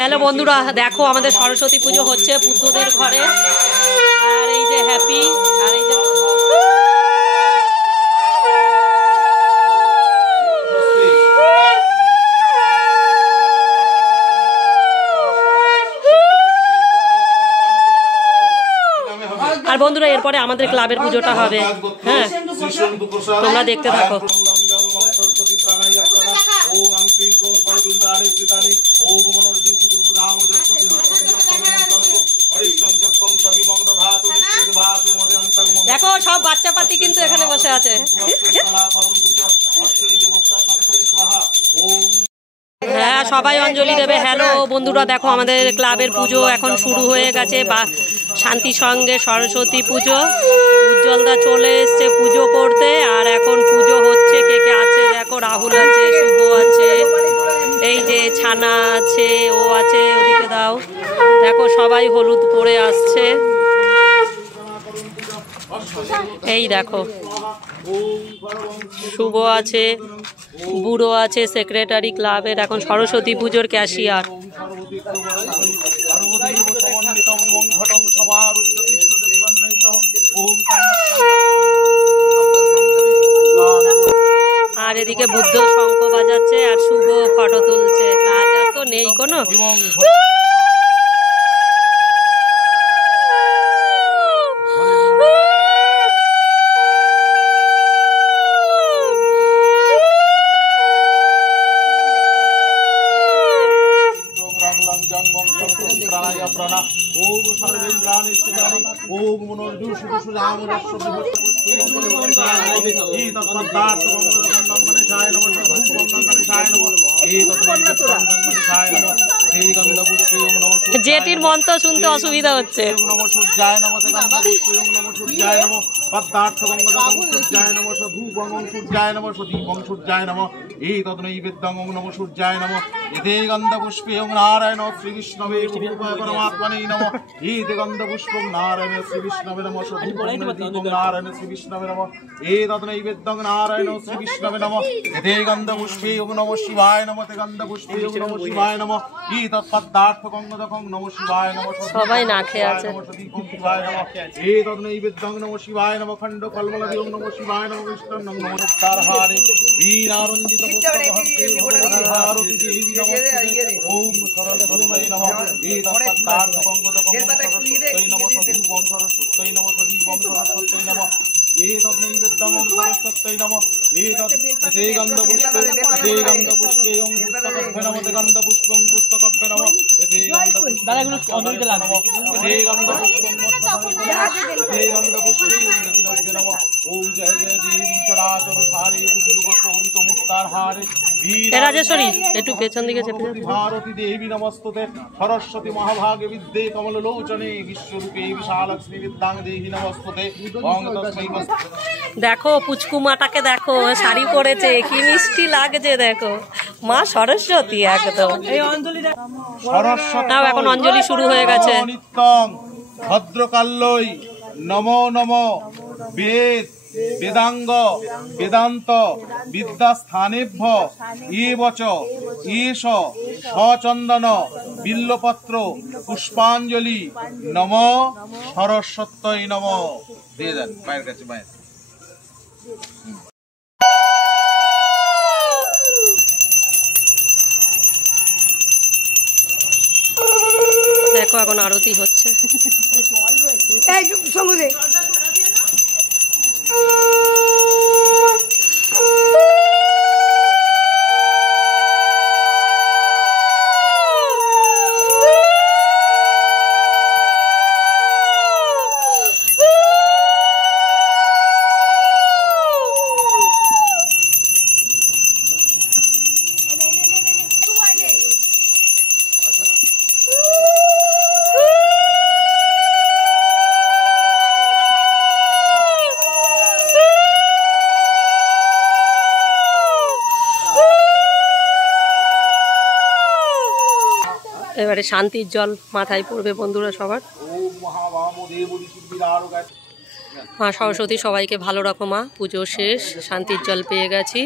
Hello বন্ধুরা, দেখো আমাদের সরস্বতী পুজো হচ্ছে বুদ্ধদের ঘরে। আর এই যে হ্যাপি, আর এই যে আর বন্ধুরা এরপরে আমাদের ক্লাবের পুজোটা হবে। হ্যাঁ, তোমরা দেখতে থাকো। দেখো সব বাচ্চা পাতি কিন্তু এখানে বসে আছে। হ্যাঁ, সবাই অঞ্জলি দেবে। হ্যালো বন্ধুরা, দেখো আমাদের ক্লাবের পুজো এখন শুরু হয়ে গেছে। বা শান্তির সঙ্গে সরস্বতী পুজো। উজ্জ্বলদা চলে এসছে পুজো করতে। আর এখন পুজো হচ্ছে। কে কে আছে দেখো, রাহুল আছে, শুভ আছে, এই যে ছানা আছে, ও আছে, ওদিকে দাও। দেখো সবাই হলুদ পরে আসছে। এই দেখো শুভ আছে, বুড়ো আছে, সেক্রেটারি ক্লাবের এখন সরস্বতী পুজোর ক্যাশিয়ার। আর এদিকে বুদ্ধ শঙ্খ বাজাচ্ছে আর শুভ ফটো তুলছে। কাজ আর তো নেই কোনো। জেটির মন্ত্র শুনতে অসুবিধা হচ্ছে। সবাই না খেয়ে আছে। রাজেশ্বরী একটু পেছন দিকে ভারতী দেবী নমস্তুতে সরস্বতী মহাভাগে বিদ্যে কমললোচনে বিশ্বরূপে বিশালক্ষ্মী বিদ্যাং দেহি নমস্তুতে। দেখো পুচকুমাটাকে দেখো, শাড়ি পরেছে, কি মিষ্টি লাগছে। দেখো মা সরস্বতী একদম। নাও এখন অঞ্জলি শুরু হয়ে গেছে। ভদ্রকাল্যই নমো নমো বেদ বেদাঙ্গ বেদান্ত বিদ্যাস্থানেভ্য এবচ এষ সচন্দন বিল্লপত্র পুষ্পাঞ্জলি নম সরস্বত্যই নম। দিয়ে দেন মায়ের কাছে। মায়ের দেখো এখন আরতি হচ্ছে। এবারে শান্তির জল মাথায় পড়বে বন্ধুরা সবার। মা সরস্বতী সবাইকে ভালো রাখো মা। পুজো শেষ, শান্তির জল পেয়ে গেছি।